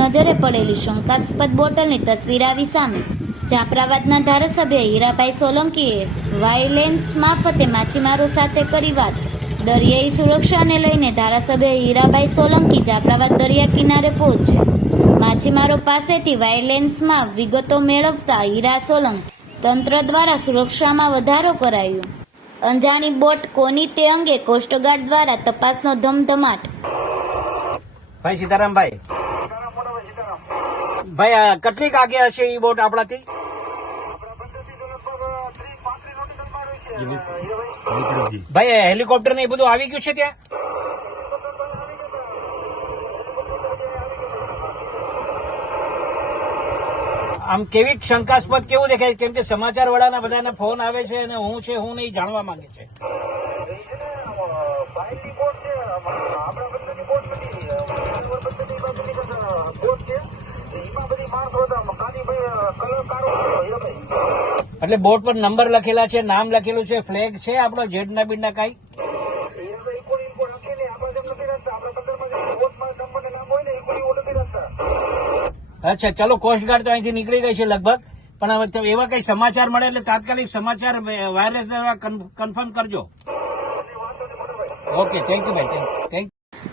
નજરે પડેલી શંકાસ્પદ બોટલની તસવીર આવી સામે. જાફરાબાદના ધારાસભ્ય હીરાભાઈ સોલંકીએ વાયલેન્સ મારફતે માછીમારો સાથે કરી વાત. દરિયાઈ સુરક્ષાને લઈને ધારાસભ્ય હીરાભાઈ સોલંકી જાફરાબાદ દરિયા કિનારે પહોંચ્યા માછીમારો પાસેથી વાયલેન્સમાં વિગતો મેળવતા હીરા સોલંકી તંત્ર દ્વારા સુરક્ષામાં વધારો કરાયો. અંજાણી બોટ કોની તે અંગે કોસ્ટગાર્ડ દ્વારા તપાસનો ધમધમાટ ભાઈ સીતારામભાઈ. ભાઈ કેટલીક આગે હશે એ બોટ આપણાથી? ભાઈ હેલિકોપ્ટર ને એ બધું આવી ગયું છે ત્યાં? આમ કેવી શંકાસ્પદ કેવું દેખાય? કેમ કે સમાચાર વાળાના બધાને ફોન આવે છે અને હું છે, હું નહીં, જાણવા માંગે છે. એટલે બોર્ડ પર નંબર લખેલા છે નામ લખેલું છે ફ્લેગ છે આપણો જેડના બીડના કાંઈ? અચ્છા ચલો કોસ્ટગાર્ડ તો અહીંથી નીકળી ગઈ છે લગભગ. પણ એવા કઈ સમાચાર મળે એટલે તાત્કાલિક સમાચાર વાયરલેસ દ્વારા કન્ફર્મ કરજો. ઓકે થેન્ક યુ ભાઈ. Thank thank